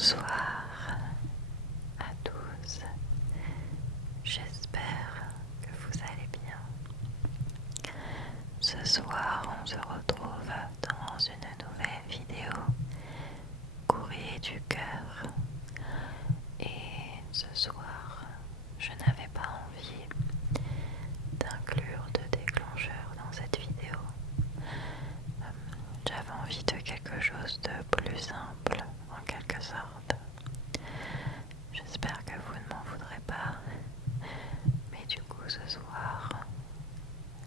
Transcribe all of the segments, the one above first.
Bonsoir à tous, j'espère que vous allez bien. Ce soir, on se retrouve dans une nouvelle vidéo Courrier du cœur. Et ce soir, je n'avais pas envie d'inclure de déclencheur dans cette vidéo. J'avais envie de quelque chose de plus simple, en quelque sorte. J'espère que vous ne m'en voudrez pas, mais du coup ce soir,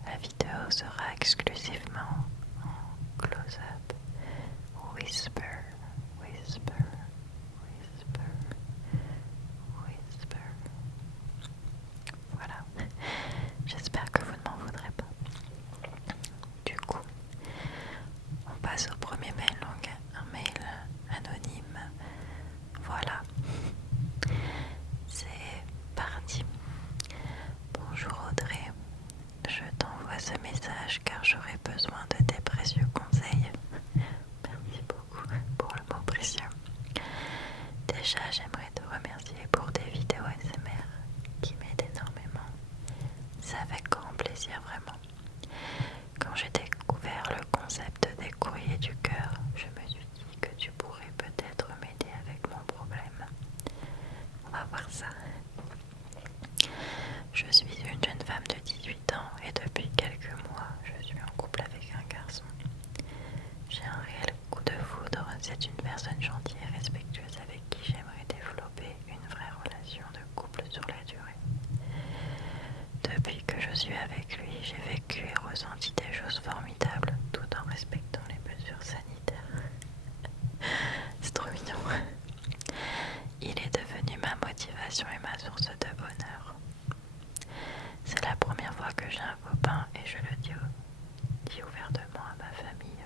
la vidéo sera exclusivement en close-up, whisper, whisper, whisper, whisper. Voilà, j'espère que vous ne m'en voudrez pas. Du coup, on passe au premier mail, donc un mail anonyme. Voilà, c'est parti. Bonjour Audrey, je t'envoie ce message car j'aurais besoin de tes précieux conseils. Merci beaucoup pour le mot précieux. Déjà, j'aimerais te remercier pour tes vidéos ASMR qui m'aident énormément. C'est avec grand plaisir, vraiment. Quand j'ai découvert le concept des courriers du cœur, je me suis dit que tu pourrais peut-être m'aider avec mon problème. On va voir ça. Je suis une jeune femme de 18 ans et depuis quelques mois, je suis en couple avec un garçon. J'ai un réel coup de foudre, c'est une personne gentille et respectueuse avec qui j'aimerais développer une vraie relation de couple sur la durée. Depuis que je suis avec lui, j'ai vécu et ressenti des choses formidables tout en respectant les mesures sanitaires. C'est trop mignon. Il est devenu ma motivation et ma source de bonheur. C'est la première fois que j'ai un copain et je le dis ouvertement à ma famille.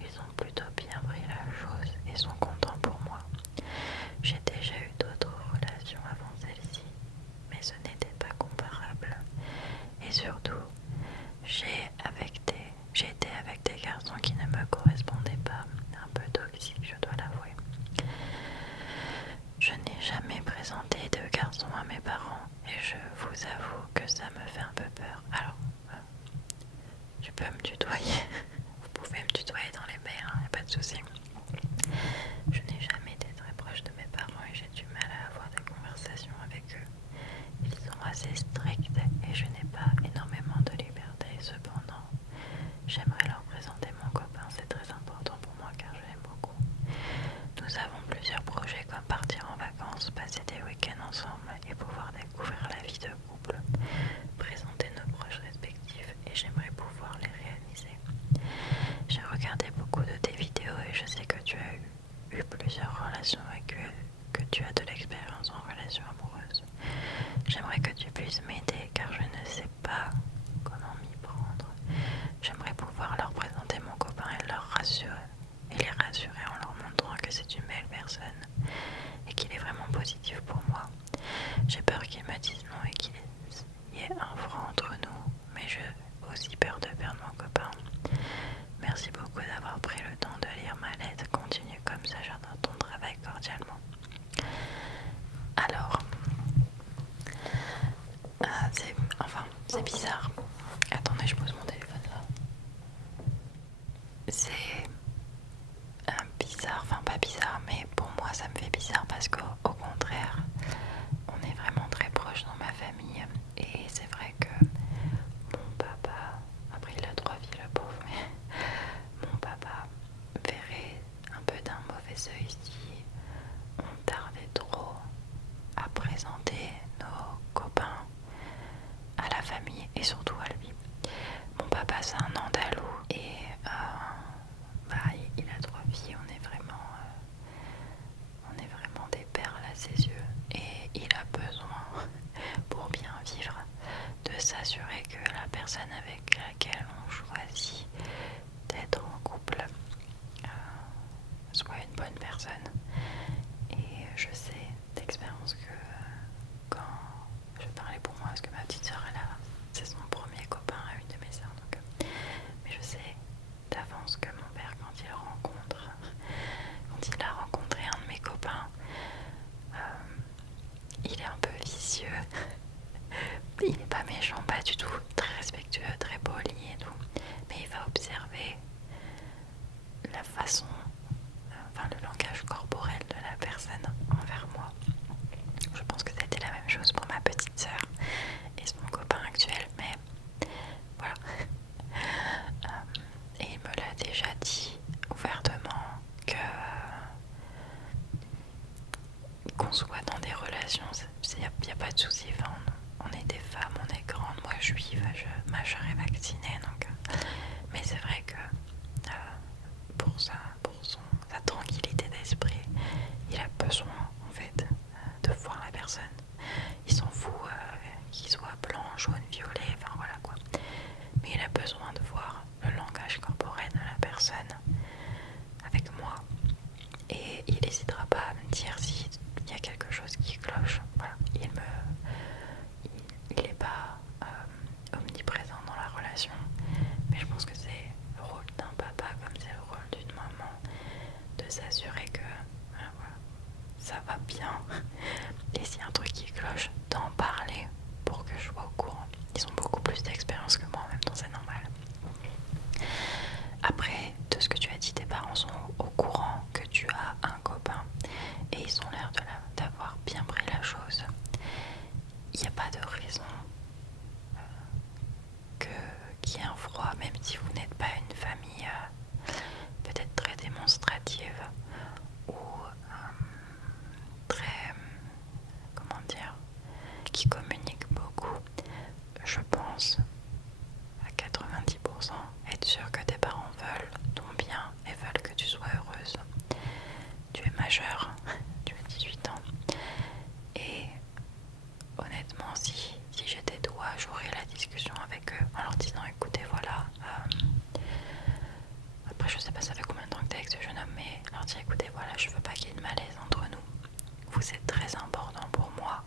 Ils ont plutôt bien pris la chose et sont contents pour moi. J'ai déjà eu d'autres relations avant celle-ci, mais ce n'était pas comparable. Et surtout, j'ai été avec des garçons qui ne me correspondaient pas, un peu toxiques, je dois l'avouer. Je n'ai jamais présenté de garçon à mes parents et je vous avoue que ça me fait un peu peur. Alors, tu peux me tutoyer, vous pouvez me tutoyer dans les mails, hein, y a pas de souci. Je n'ai jamais été très proche de mes parents et j'ai du mal à avoir des conversations avec eux. Ils sont assez stricts et je n'ai pas énormément de liberté. Cependant, j'aimerais leur présenter mon copain, c'est très important pour moi car je l'aime beaucoup. Nous avons plusieurs projets comme partir en vacances, passer des week-ends ensemble et pouvoir découvrir la vie de couple, présenter nos proches respectifs et j'aimerais pouvoir les réaliser. J'ai regardé beaucoup de tes vidéos et je sais que tu as eu plusieurs relations et que tu as de l'expérience en relations amoureuses. J'aimerais que tu puisses m'aider car je ne sais pas comment m'y prendre. J'aimerais pouvoir leur présenter mon copain et les rassurer en leur montrant que c'est une belle personne et qu'il est vraiment positif pour moi. J'ai peur qu'ils me disent non et qu'il y ait un frein entre nous, mais j'ai aussi peur de perdre mon copain. Merci beaucoup d'avoir pris le temps de lire ma lettre. Continue soit dans des relations, il n'y a pas de souci. Enfin, on est des femmes, on est grandes, moi juive, majeure et vaccinée. Donc, mais c'est vrai que pour sa tranquillité d'esprit, il a besoin en fait de voir la personne. Il s'en fout qu'il soit blanc, jaune, violet, enfin voilà quoi. Mais il a besoin de voir le langage corporel de la personne avec moi. Et il n'hésitera pas à me dire s'il y a quelque chose qui cloche. Voilà. Il n'est pas omniprésent dans la relation, mais je pense que c'est le rôle d'un papa comme c'est le rôle d'une maman de s'assurer que voilà, ça va bien. Et s'il y a un truc qui cloche, d'en parler pour que je sois au courant. Ils ont beaucoup plus d'expérience que moi, en même temps c'est normal. Après, de ce que tu as dit, tes parents sont au courant que tu as un copain et ils ont l'air d'avoir bien pris la chose. Il n'y a pas de raison qu'il y ait un froid, même si vous n'êtes pas une famille peut-être très démonstrative ou très, comment dire, qui communique beaucoup. Je pense à 90% être sûr que tes parents veulent ton bien et veulent que tu sois heureuse. Tu es majeure, tu as 18 ans et honnêtement si j'étais toi, j'aurais la discussion avec eux en leur disant écoutez voilà, après je sais pas ça fait combien de temps que t'es avec ce jeune homme, mais leur dire écoutez voilà, je veux pas qu'il y ait de malaise entre nous, vous êtes très important pour moi,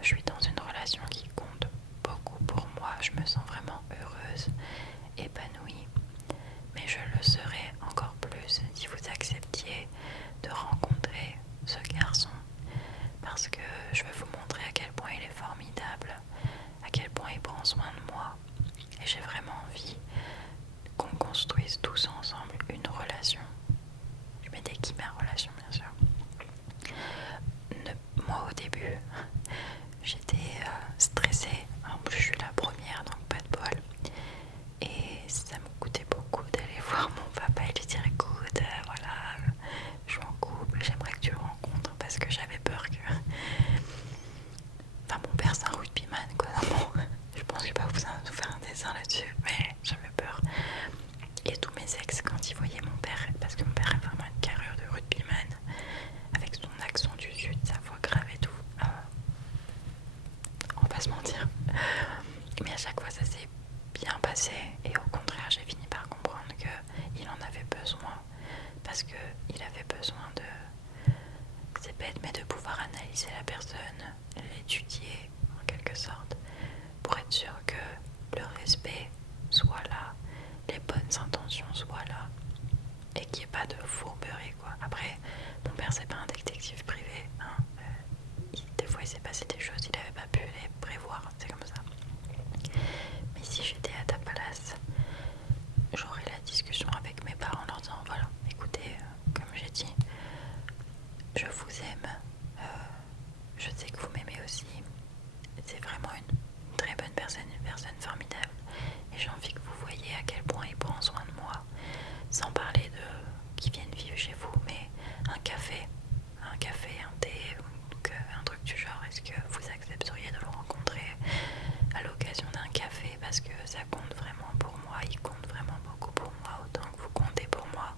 je suis dans une relation qui compte beaucoup pour moi, je me sens vraiment heureuse, épanouie, mais je le serais encore plus si vous acceptiez de rencontrer ce garçon, parce que je veux vous montrer à quel point il est formidable, à quel point il prend soin de moi, et j'ai vraiment envie qu'on construise tous ensemble une relation. Je mets des guillemets relation bien sûr. Moi au début j'étais stressée, en plus je suis la première donc pas de bol, et ça me coûtait beaucoup d'aller voir mon papa et lui dire écoute voilà, je suis en couple, j'aimerais que tu le rencontres, parce que j'avais peur que... Enfin mon père c'est un rugbyman quoi, non, je pense que je vais pas vous faire un dessin là-dessus, mais j'avais peur. Et tous mes ex quand ils voyaient mon père, parce que mon père a vraiment une carrure de rugbyman, avec son accent du sud, sa voix grave et tout, on va pas se mentir, mais à chaque fois ça s'est bien passé, et au contraire j'ai fini par comprendre qu'il en avait besoin, parce qu'il avait besoin de, c'est bête, mais de pouvoir analyser la personne, l'étudier en quelque sorte, pour être sûr que le respect soit là, les bonnes intentions soient là, et qu'il n'y ait pas de fourberie quoi. Après, mon père c'est pas un détective privé, hein. Des fois il s'est passé des choses, il avait pas pu les prévoir, c'est comme ça. Mais si j'étais à ta place, j'aurais la discussion avec mes parents en leur disant voilà, écoutez, comme j'ai dit, je vous aime, je sais que vous m'aimez aussi, c'est vraiment une très bonne personne, une personne formidable, et j'ai envie que vous voyez à quel point il prend soin de moi, sans parler de qu'ils viennent vivre chez vous, mais un café, un thé, un truc du genre, est-ce que vous accepteriez de le rencontrer à l'occasion d'un café, parce que ça compte vraiment pour moi, il compte vraiment beaucoup pour moi, autant que vous comptez pour moi,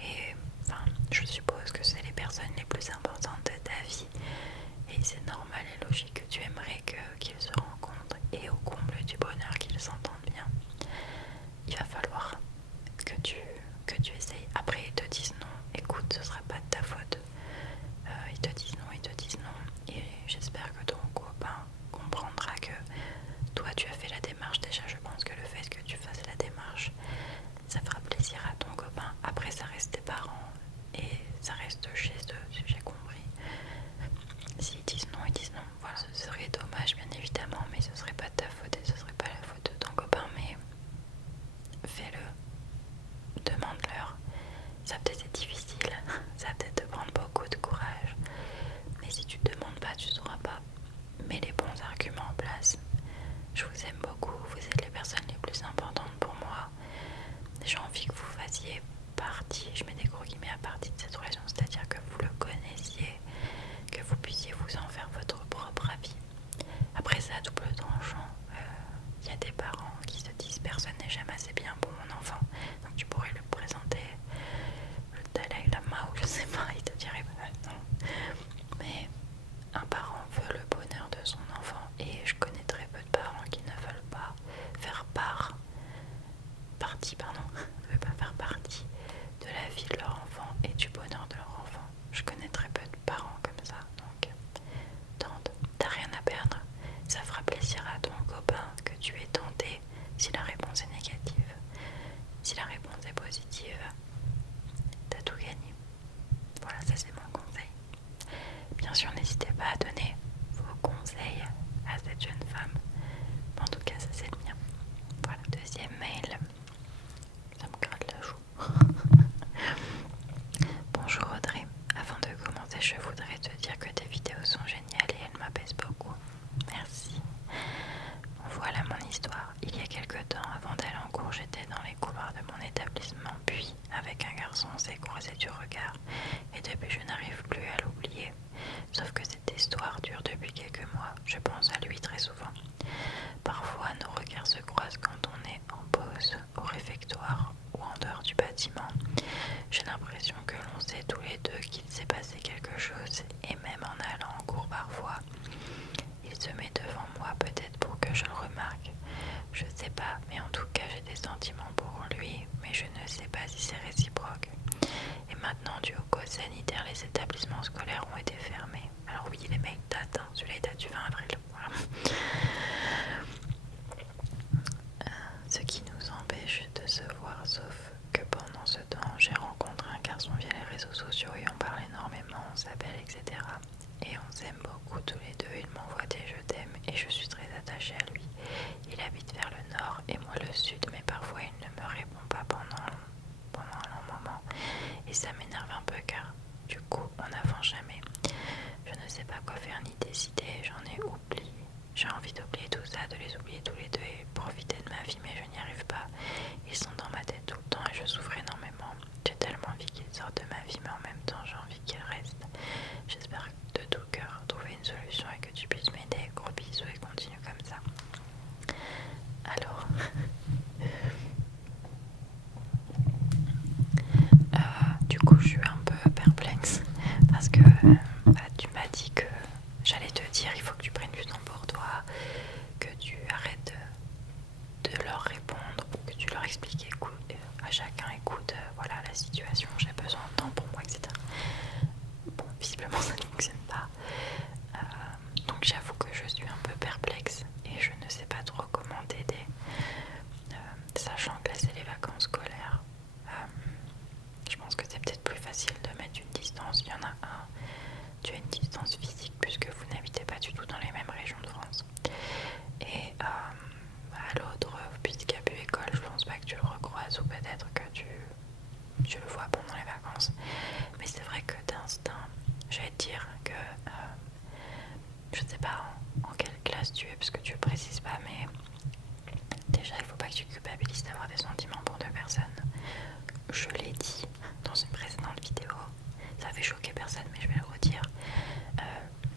et enfin, je suppose que c'est les personnes les plus importantes de ta vie, et c'est normal et logique que tu aimerais qu'ils se rencontrent, et au comble du bonheur qu'ils s'entendent bien. passer quelque chose, et même en allant en cours parfois, il se met devant moi, peut-être pour que je le remarque. Je sais pas, mais en tout cas j'ai des sentiments pour lui, mais je ne sais pas si c'est réciproque. Et maintenant, dû au code sanitaire, les établissements scolaires ont été fermés. Alors oui, les mails datent, hein. Celui-là il date du 20 avril. Voilà. Ce qui nous empêche de se voir, sauf que pendant ce temps, j'ai rencontré un garçon via les réseaux sociaux et on parle énormément, on s'appelle, etc. Et on s'aime beaucoup tous les deux, il m'envoie des je t'aime et je suis très attachée à lui. Il habite vers le nord et moi le sud, mais parfois il ne me répond pas pendant un long moment. Et ça m'énerve un peu car du coup on n'avance jamais. Je ne sais pas quoi faire ni décider, j'en ai oublié. J'ai envie d'oublier tout ça, de les oublier tous les deux et profiter de ma vie, mais je n'y arrive pas. Ils sont dans ma tête tout le temps et je souffre énormément. J'ai tellement envie qu'ils sortent de ma vie, mais en même temps j'ai envie qu'ils restent. J'espère de tout cœur trouver une solution et que tu puisses m'aider. Gros bisous et continue comme ça. Alors, du coup je suis un peu perplexe parce que tu m'as dit que j'allais te dire il faut que tu prennes du temps pour toi, que tu arrêtes de leur répondre ou que tu leur expliques, écoute, à chacun, écoute, voilà la situation, j'ai besoin de temps pour moi, etc. Bon, visiblement ça ne fonctionne pas. Donc j'avoue que je suis un peu perplexe et je ne sais pas trop comment t'aider, sachant que là c'est les vacances scolaires. Je pense que c'est peut-être plus facile de mettre une distance. Il y en a un, tu as une distance physique puisque vous n'habitez pas du tout dans les mêmes régions de France. Et à l'autre, puisqu'il n'y a plus école, je pense pas que tu le recroises ou peut-être que tu le vois pendant les vacances. Mais c'est vrai que d'instinct, je vais te dire que je ne sais pas en quelle classe tu es parce que tu le précises pas, mais déjà il faut pas que tu culpabilises d'avoir des sentiments pour deux personnes. Je l'ai dit dans une précédente vidéo, ça fait choquer personne mais je vais le redire.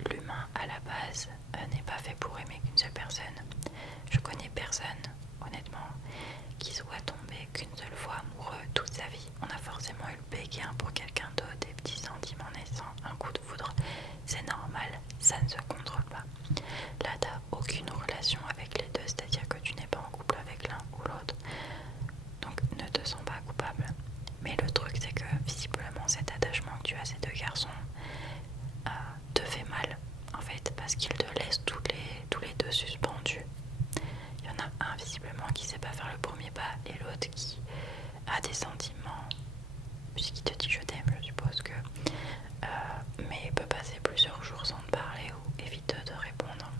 L'humain à la base n'est pas fait pour aimer qu'une seule personne. Je connais personne, honnêtement, qui soit tombé qu'une seule fois amoureux toute sa vie. On a forcément eu le béguin pour quelqu'un d'autre, des petits sentiments naissants, un coup de foudre. C'est normal, ça ne se contrôle pas. Là, t'as aucune relation avec les deux, c'est-à-dire que tu n'es pas en couple avec l'un ou l'autre. Donc ne te sens pas coupable. Mais le truc c'est que visiblement cet attachement que tu as à ces deux garçons te fait mal en fait parce qu'ils te laissent tous les deux suspendus. Il y en a un visiblement qui sait pas faire le premier pas et l'autre qui a des sentiments puisqu'il te dit je t'aime, je suppose que mais il peut passer plusieurs jours sans te parler ou évite de répondre.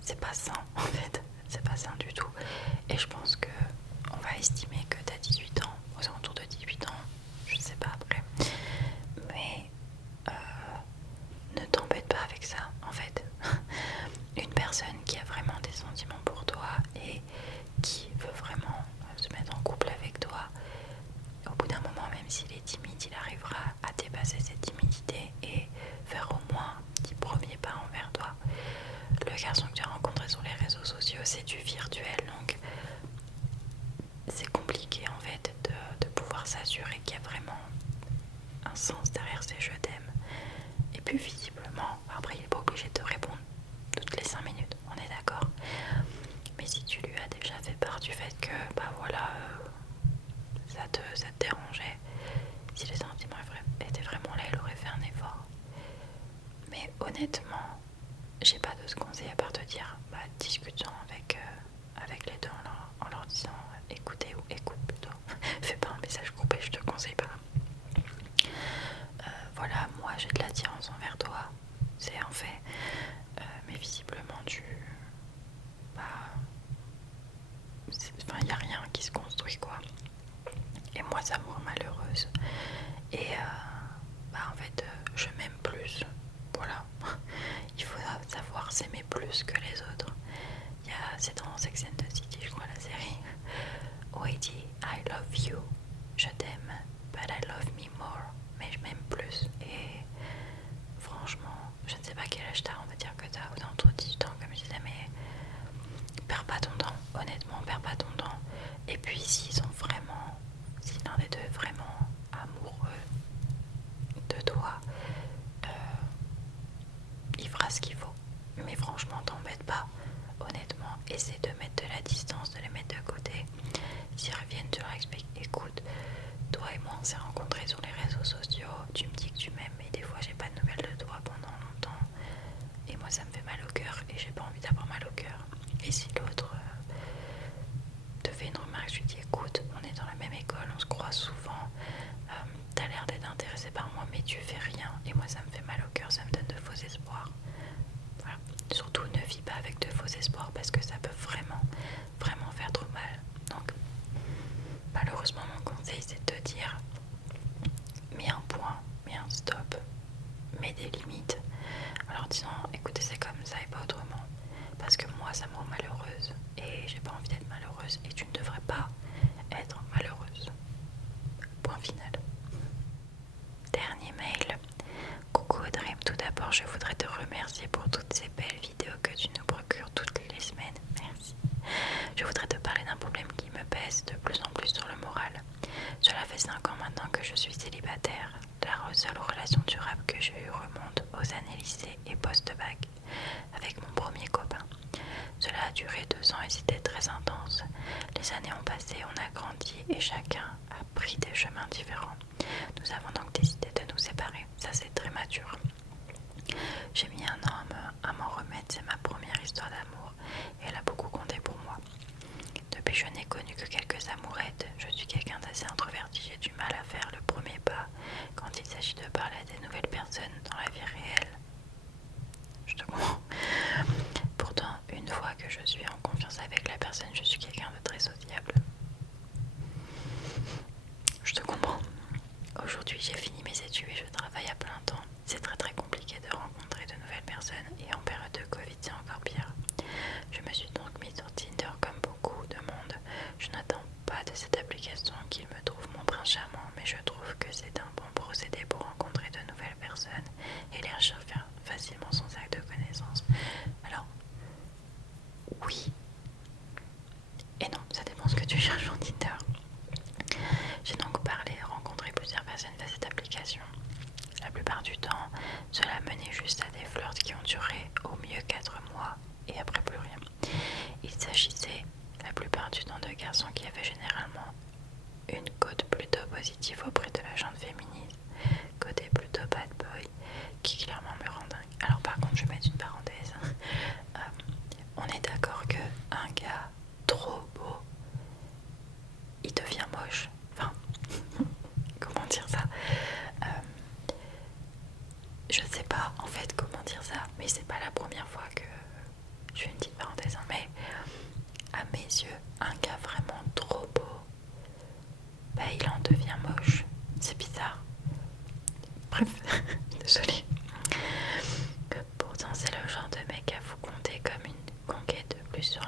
C'est pas sain en fait, c'est pas sain du tout. Et je pense que on va estimer que t'as 18 ans, aux alentours de 18 ans, je sais pas après. Mais ne t'embête pas avec ça en fait. Une personne qui a vraiment des sentiments pour toi et qui veut vraiment se mettre en couple avec toi, au bout d'un moment, même s'il est timide, il arrivera à dépasser cette timidité et faire au moins un petit premier pas envers toi. Le garçon que tu as rencontré sur les réseaux sociaux, c'est du virtuel, donc c'est compliqué en fait de pouvoir s'assurer qu'il y a vraiment un sens derrière ces je t'aime. Et puis visiblement, après il n'est pas obligé de te répondre toutes les 5 minutes, on est d'accord. Mais si tu lui as déjà fait part du fait que bah voilà, ça te dérangeait, si les sentiments étaient vraiment là, il aurait fait un effort. Mais honnêtement, j'ai pas de ce conseil à part te dire, bah discute-en avec les deux en leur disant écoutez ou écoute plutôt. Fais pas un message groupé, je te conseille pas. Voilà, moi j'ai de l'attirance envers toi, c'est un fait. Mais visiblement il n'y a rien qui se construit quoi. Et moi ça me rend malheureuse. Et en fait je m'aime plus. Voilà. Il faut savoir s'aimer plus que les autres. C'est dans Sex and the City, je crois, la série, où il dit I love you, je t'aime, but I love me more. Mais je m'aime plus. Et feras ce qu'il faut. Mais franchement, t'embête pas. Honnêtement, essaie de mettre de la distance, de les mettre de côté. S'ils reviennent, tu leur expliques, écoute, toi et moi on s'est rencontrés sur les réseaux sociaux, tu me dis que tu m'aimes, mais des fois j'ai pas de nouvelles de toi pendant longtemps. Et moi ça me fait mal au cœur et j'ai pas envie d'avoir mal au cœur. Et si l'autre te fait une remarque, je lui dis, écoute, on est dans la même école, on se croise souvent, t'as l'air d'être intéressé par moi, mais tu fais rien. Et moi ça me fait mal au cœur, ça me donne de faux espoirs. Voilà. Surtout ne vis pas avec de faux espoirs parce que ça peut vraiment, vraiment faire trop mal. Donc malheureusement mon conseil c'est de te dire, mets un point, mets un stop, mets des limites. Alors disant, écoutez c'est comme ça et pas autrement. Parce que moi ça me rend malheureuse et j'ai pas envie d'être malheureuse et tu ne devrais pas être malheureuse. Point final. Dernier mail. Coucou Audrey, tout d'abord je voudrais te remercier pour toutes ces belles vidéos que tu nous procures toutes les semaines. Merci. Je voudrais te parler d'un problème qui me pèse de plus en plus sur le moral. Cela fait 5 ans maintenant que je suis célibataire. La seule relation durable que j'ai eue remonte aux années lycée et post-bac avec mon premier copain. Cela a duré 2 ans et c'était très intense. Les années ont passé, on a grandi et chacun a pris des chemins différents. Nous avons donc décidé de nous séparer. Ça c'est très mature. J'ai mis 1 an à m'en remettre, c'est ma première histoire d'amour et elle a beaucoup compté pour moi. Depuis je n'ai connu que quelques amourettes, je suis quelqu'un d'assez introverti, j'ai du mal à faire le premier pas quand il s'agit de parler à des nouvelles personnes dans la vie réelle. Je te comprends. Pourtant, une fois que je suis en confiance avec la personne, je suis quelqu'un de très sociable. Je te comprends. Aujourd'hui, j'ai fini mes études et je travaille à plein temps. C'est très très compliqué de rencontrer de nouvelles personnes et en période de Covid, c'est encore pire. Je me suis donc mise sur Tinder comme beaucoup de monde. Je n'attends pas de cette application qu'il me trouve mon prince charmant, mais je trouve que c'est un bon procédé pour rencontrer de nouvelles personnes et les faire facilement son sac de connaissances. Alors, oui et non, ça dépend ce que tu cherches en Tinder. J'ai donc rencontré plusieurs personnes via cette application. La plupart du temps, cela menait juste à des flirts qui ont duré au mieux 4 mois et après plus rien. Il s'agissait la plupart du temps de garçons qui avaient généralement une cote plutôt positive auprès de la gente féminine, côté plutôt bad boy, qui clairement me rend dingue. Alors par contre, je vais mettre une parenthèse. On est d'accord que un gars trop beau, il devient moche. Enfin, comment dire ça, je sais pas en fait comment dire ça, mais c'est pas la première fois que je fais une petite parenthèse, hein, mais à mes yeux, un gars vraiment trop beau, bah il en devient moche. C'est bizarre. Bref, désolée. Pourtant, c'est le genre de mec à vous compter comme une conquête de plus sur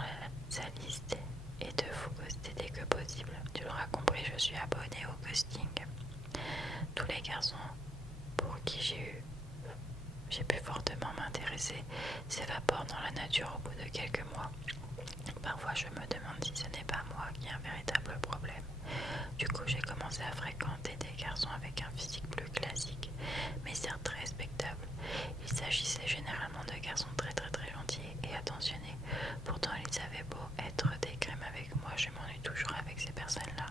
sa liste et de vous ghoster dès que possible. Tu l'auras compris, je suis abonnée au ghosting. Tous les garçons pour qui j'ai pu fortement m'intéresser s'évaporent dans la nature au bout de quelques mois. Parfois, je me demande si ce n'est pas moi qui ai un véritable problème. Du coup, j'ai commencé à fréquenter des garçons avec un physique plus classique, mais certes très respectable. Il s'agissait généralement de garçons très très très gentils et attentionnés. Pourtant, ils avaient beau être des crèmes avec moi, je m'ennuie toujours avec ces personnes-là.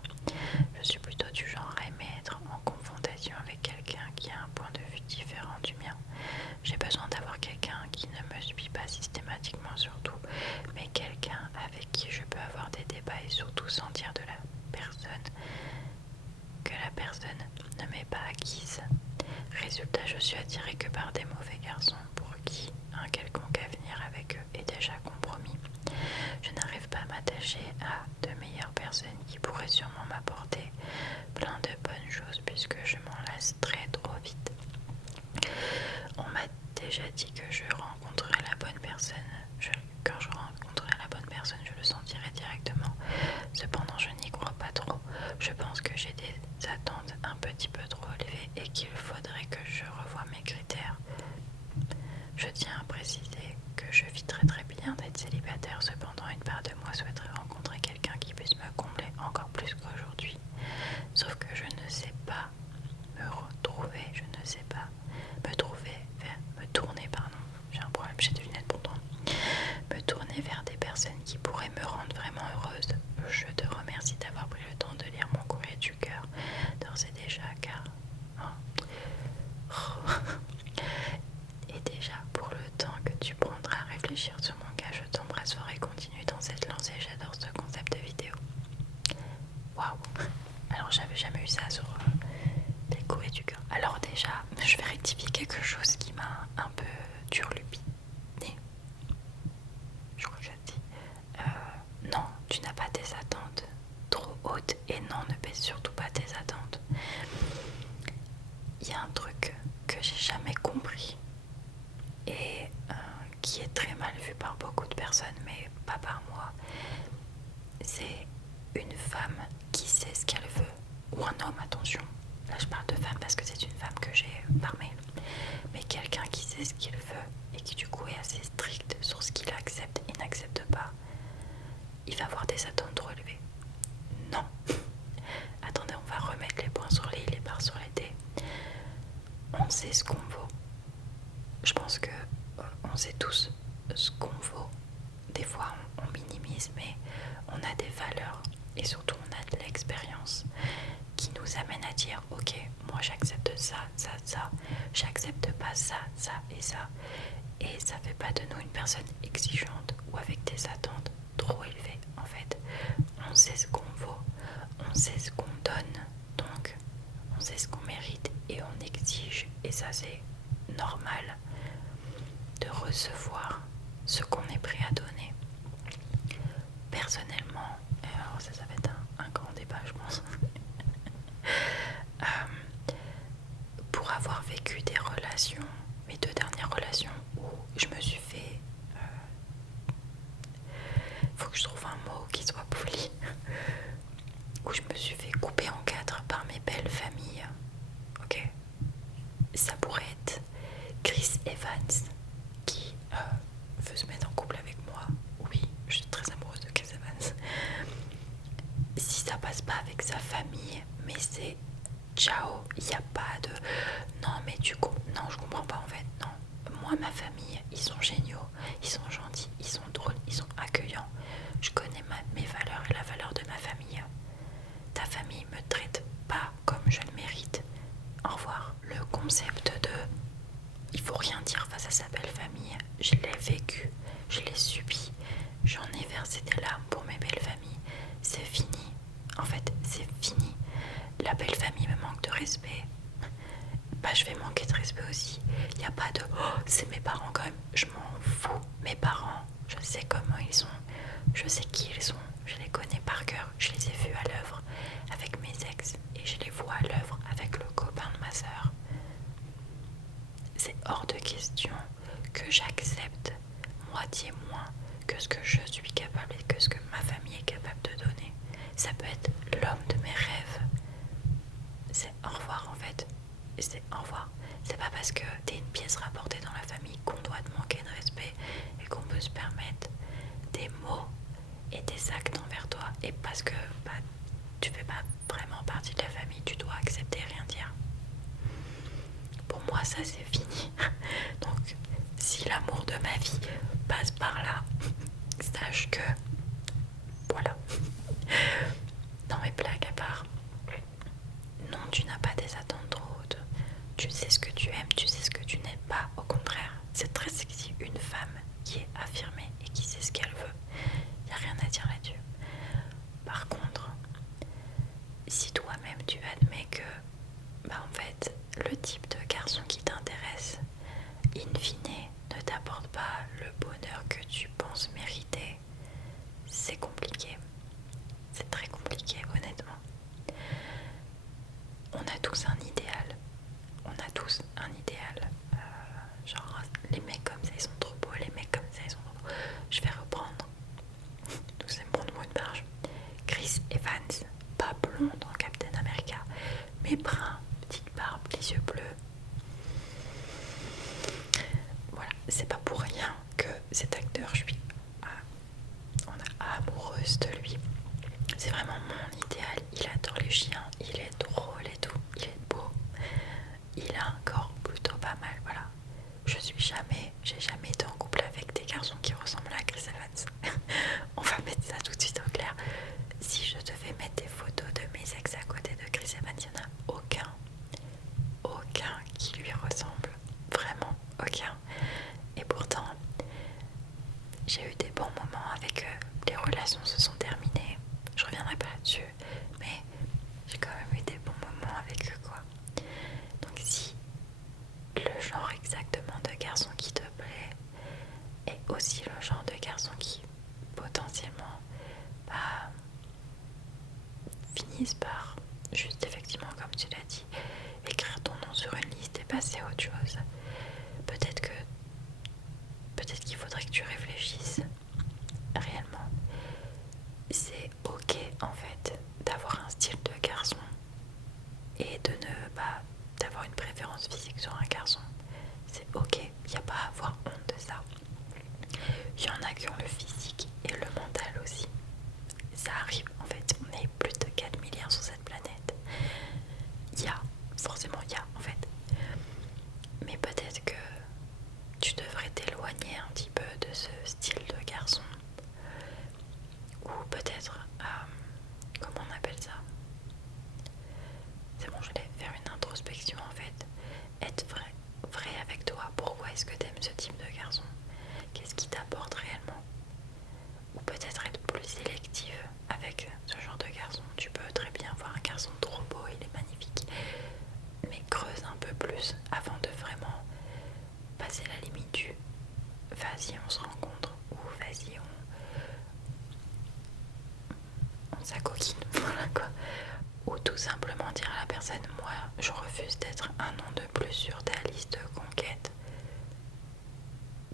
Je suis plutôt du genre à aimer être en confrontation avec quelqu'un qui a un point de vue différent du mien. J'ai besoin d'avoir quelqu'un qui ne me suit pas systématiquement surtout, mais quelqu'un avec qui je peux avoir des débats et surtout sentir de la personne que la personne ne m'est pas acquise. Résultat, je suis attirée que par des mauvais garçons pour qui un quelconque avenir avec eux est déjà compromis. Je n'arrive pas à m'attacher à de meilleures personnes qui pourraient sûrement m'apporter plein de bonnes choses puisque je m'en lasse très trop vite. On m'a déjà dit que je rencontrerais la bonne personne. Quand je rencontrerai la bonne personne, je le sentirai directement. Cependant, je n'y crois pas trop. Je pense que j'ai des attentes un petit peu trop élevées et qu'il faudrait que je revoie mes critères. Je tiens à préciser que je vis très très bien d'être célibataire. Cependant, une part de moi souhaiterait rencontrer quelqu'un qui puisse me combler encore plus qu'aujourd'hui. Sauf que je ne sais pas me retrouver, je ne sais pas me tourner rectifier quelque chose qui m'a un peu turlupiné. Je crois que j'ai dit. Non, tu n'as pas des attentes trop hautes et non, ne baisse surtout pas tes attentes. Il y a un truc que j'ai jamais compris et qui est très mal vu par beaucoup de personnes, mais pas par moi. C'est une femme qui sait ce qu'elle veut, ou un homme, attention. Là je parle de femme parce que c'est une femme que j'ai par mail. Mais quelqu'un qui sait ce qu'il veut et qui du coup est assez strict sur ce qu'il accepte et n'accepte pas, il va avoir des attentes trop élevées. Non. Attendez, on va remettre les points sur les i, les barres sur les t. On sait ce qu'on vaut. Je pense que on sait tous ce qu'on vaut. Des fois on minimise, mais on a des valeurs et surtout on a de l'expérience qui nous amène à dire ok, moi j'accepte ça, ça, ça, j'accepte pas ça, ça et ça. Et ça fait pas de nous une personne exigeante ou avec des attentes trop élevées. En fait, on sait ce qu'on vaut, on sait ce qu'on donne, donc on sait ce qu'on mérite et on exige. Et ça c'est normal de recevoir ce qu'on est prêt à donner. Personnellement, alors ça va être un grand débat je pense. Pour avoir vécu des relations, mes 2 dernières relations où je me suis fait, faut que je trouve un mot qui soit poli, où je me suis fait couper en 4 par mes belles familles. Ok, ça pourrait être Chris Evans qui veut se mettre en couple avec moi. Oui, je suis très amoureuse de Chris Evans. Si ça passe pas avec sa famille, mais c'est ciao, il n'y a pas de non mais non, je comprends pas en fait. Non, moi ma famille ils sont géniaux, ils sont gentils, ils sont drôles, ils sont accueillants. Je connais mes valeurs et la valeur de ma famille. Ta famille me traite pas comme je le mérite. Au revoir. Le concept de il faut rien dire face à sa belle famille, je l'ai vécu, je l'ai subi, j'en ai versé des larmes pour mes belles familles. C'est fini. En fait, c'est fini. La belle famille me manque de respect. Bah, je vais manquer de respect aussi. Il n'y a pas de oh, c'est mes parents quand même. Je m'en fous. Mes parents, je sais comment ils sont. Je sais qui ils sont. Je les connais par cœur. Je les ai vus à l'œuvre avec mes ex et je les vois à l'œuvre avec le copain de ma soeur. C'est hors de question que j'accepte moitié moins que ce que je suis capable et que ce que ma famille est capable de donner. Ça peut être l'homme de mes rêves. C'est au revoir en fait. C'est au revoir. C'est pas parce que t'es une pièce rapportée dans la famille qu'on doit te manquer de respect et qu'on peut se permettre des mots et des actes envers toi. Et parce que bah, tu fais pas vraiment partie de la famille, tu dois accepter et rien dire. Pour moi ça c'est fini. Donc si l'amour de ma vie passe par là, sache que voilà. Non mais blague à part, non tu n'as pas des attentes trop hautes. Tu sais ce que tu aimes, tu sais ce que tu n'aimes pas. Au contraire, c'est très sexy une femme qui est affirmée et qui sait ce qu'elle veut. Il n'y a rien à dire là-dessus. Par contre, si toi-même tu admets que bah en fait le type de garçon qui t'intéresse in fine ne t'apporte pas le bonheur que tu penses mériter, c'est compliqué. C'est très compliqué honnêtement. On a tous un idéal. On a tous un idéal. Genre les mecs comme ça ils sont trop beaux, les mecs comme ça ils sont trop beaux. Je vais reprendre tous ces bons mots de marge. Chris Evans, pas blond dans Captain America, mais brun, petite barbe, les yeux bleus. Voilà, c'est pas pour rien que cet acteur, je suis amoureuse de lui. C'est vraiment mon idéal. Il adore les chiens, il est drôle et tout, il est beau. Il a un corps plutôt pas mal, voilà. J'ai jamais été en couple avec des garçons qui ressemblent à Chris Evans. On va mettre ça tout de suite au clair. Si je devais mettre des photos de mes ex à côté de Chris Evans, il n'y en a aucun qui lui ressemble. Vraiment aucun. Et pourtant, j'ai eu des bons moments avec eux. Les relations se sont terminées. Je reviendrai pas là-dessus. Mais j'ai quand même eu des bons moments avec eux, quoi. Donc si autre chose. Peut-être qu'il faudrait que tu réfléchisses réellement. C'est ok en fait d'avoir un style de garçon et de ne pas d'avoir une préférence physique sur un garçon. C'est ok, il n'y a pas à avoir honte de ça. Il y en a qui ont le physique et le mental aussi. Ça arrive en fait, on est plus de 4 milliards sur cette planète. Forcément il y a en fait. Mais peut-être que tu devrais t'éloigner un petit peu de ce style de garçon. Ou peut-être, comment on appelle ça? C'est bon, je vais faire une introspection en fait. Être vrai avec toi. Pourquoi est-ce que tu aimes ce type de garçon? Qu'est-ce qui t'apporte réellement? Ou peut-être être plus sélective avec ce genre de garçon. Tu peux très bien voir un garçon trop beau, il est magnifique. Mais creuse un peu plus avant de vraiment passer la limite du vas-y on se rencontre ou vas-y on s'acoquine, voilà quoi. Ou tout simplement dire à la personne, moi je refuse d'être un nom de plus sur ta liste de conquêtes.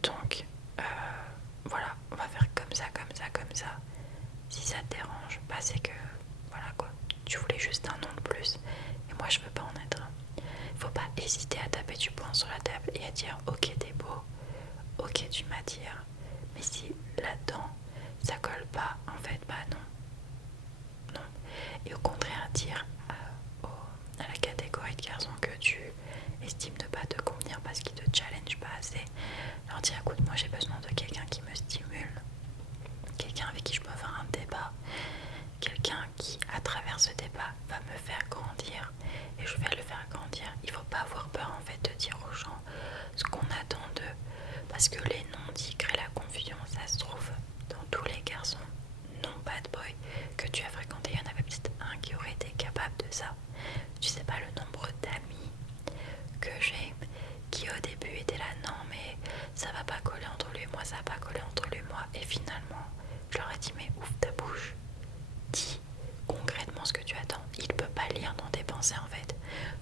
Donc voilà, on va faire comme ça, comme ça, comme ça. Si ça te dérange, bah c'est que voilà quoi, tu voulais juste un nom de plus et moi je veux pas en être un. Faut pas hésiter à taper du poing sur la table et à dire ok t'es beau, ok tu m'attires, mais si là-dedans ça colle pas, en fait bah non. Et au contraire dire à la catégorie de garçons que tu estimes ne pas te convenir parce qu'ils te challenge pas assez, leur dire écoute moi j'ai besoin de quelqu'un qui me stimule, quelqu'un avec qui je peux avoir un débat, quelqu'un qui à travers ce débat va me faire grandir et je vais le faire grandir. Il faut pas avoir peur en fait de dire aux gens ce qu'on attend d'eux, parce que les non-dits créent la confusion. Ça se trouve dans tous les garçons non bad boy que tu as fréquenté, il y en avait peut-être un qui aurait été capable de ça. Tu sais pas le nombre d'amis que j'ai qui au début étaient là, non mais ça va pas coller entre lui et moi, ça va pas coller entre lui et moi, et finalement je leur ai dit mais ouvre ta bouche, dis concrètement ce que tu attends. Il peut pas lire dans tes pensées en fait.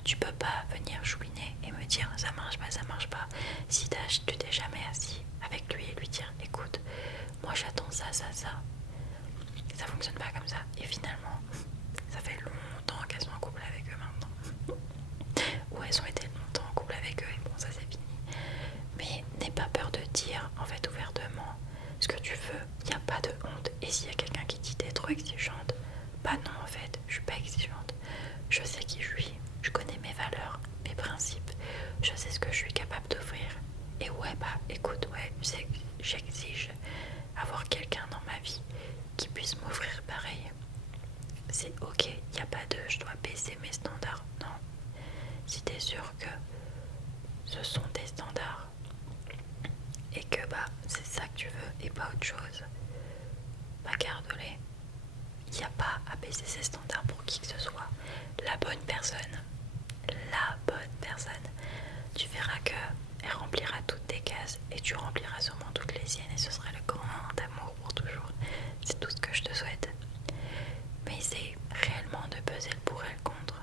Tu peux pas venir chouiner et me dire ça marche pas si tu t'es jamais assis avec lui et lui dire écoute moi j'attends ça fonctionne pas comme ça. Et finalement ça fait longtemps qu'elles sont en couple avec eux maintenant, ou elles ont été longtemps en couple avec eux et bon ça c'est fini. Mais n'aie pas peur de dire en fait ouvertement ce que tu veux, il n'y a pas de honte. Et s'il y a quelqu'un qui dit t'es trop exigeante, bah non en fait je suis pas exigeante, je sais qui je suis, je connais mes valeurs, mes principes, je sais ce que je suis capable d'offrir. Et ouais bah écoute ouais j'exige avoir quelqu'un dans ma vie qui puisse m'offrir pareil. C'est ok, il n'y a pas de je dois baisser mes standards, non. Si t'es sûr que ce sont tes standards et que bah c'est ça que tu veux et pas autre chose, bah garde-les. Il n'y a pas à baisser ses standards pour qui que ce soit. La bonne personne, tu verras que elle remplira toutes tes cases et tu rempliras sûrement toutes les siennes et ce sera le grand amour pour toujours. C'est tout ce que je te souhaite. Mais c'est réellement de peser le pour et le contre.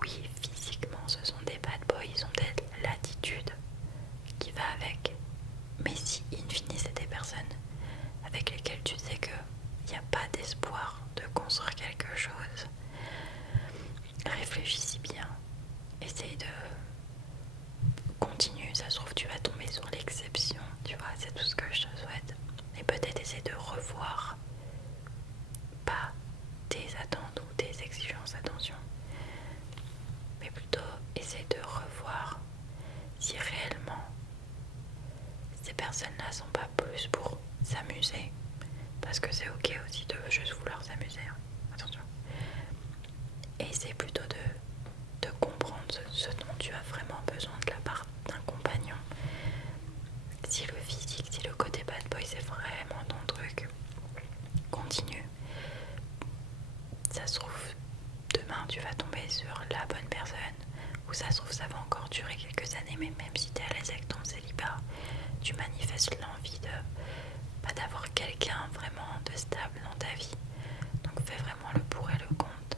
Oui, physiquement ce sont des bad boys, ils ont peut-être l'attitude qui va avec. Mais si in fine c'est des personnes avec lesquelles tu sais qu'il n'y a pas d'espoir de construire quelque chose, réfléchis bien, essaye de continuer, ça se trouve tu vas tomber sur l'exception, tu vois, c'est tout ce que je te souhaite. Et peut-être essayer de revoir pas tes attentes ou tes exigences, attention, mais plutôt essayer de revoir si réellement ces personnes-là sont pas plus pour s'amuser, parce que c'est ok aussi de juste vouloir s'amuser, hein. Attention. Et c'est plutôt de comprendre ce dont tu as vraiment besoin de la part d'un compagnon. Si le physique, si le côté bad boy c'est vraiment ton truc, continue. Ça se trouve demain tu vas tomber sur la bonne personne, ou ça se trouve ça va encore durer quelques années, mais même si tu es à l'aise avec ton célibat, tu manifestes l'envie d'avoir quelqu'un vraiment de stable dans ta vie. Donc fais vraiment le pour et le contre.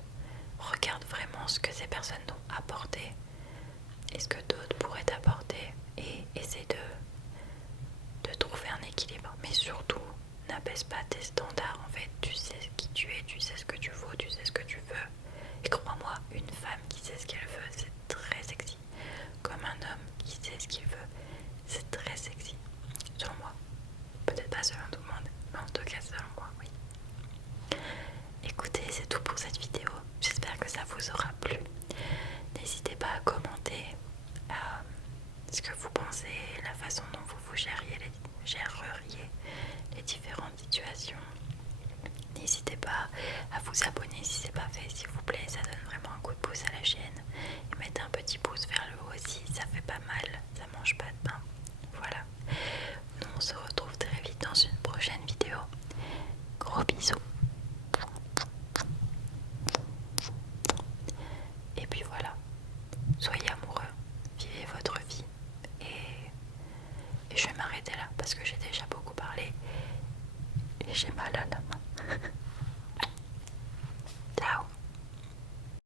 Regarde vraiment ce que ces personnes t'ont apporté est-ce que d'autres pourraient t'apporter, et essaie de trouver un équilibre. Mais surtout, n'abaisse pas tes standards. En fait, tu sais qui tu es, tu sais ce que tu vaux, tu sais ce que tu veux. Et crois-moi, une femme qui sait ce qu'elle veut, c'est très sexy. Comme un homme qui sait ce qu'il veut, c'est très sexy. Selon moi. Peut-être pas selon tout le monde, mais en tout cas selon moi, oui. Écoutez, c'est tout pour cette vidéo. J'espère que ça vous aura plu. N'hésitez pas à commenter ce que vous pensez, la façon dont vous géreriez les différentes situations. N'hésitez pas à vous abonner si c'est pas fait, s'il vous plaît, ça donne vraiment un coup de pouce à la chaîne. Et mettez un petit pouce vers le haut aussi, ça fait pas mal, ça mange pas de pain. Voilà, nous on se retrouve très vite dans une prochaine vidéo. Gros bisous. Et puis voilà, soyez amoureux, vivez votre vie. Et je vais m'arrêter là parce que j'ai déjà beaucoup parlé et j'ai mal à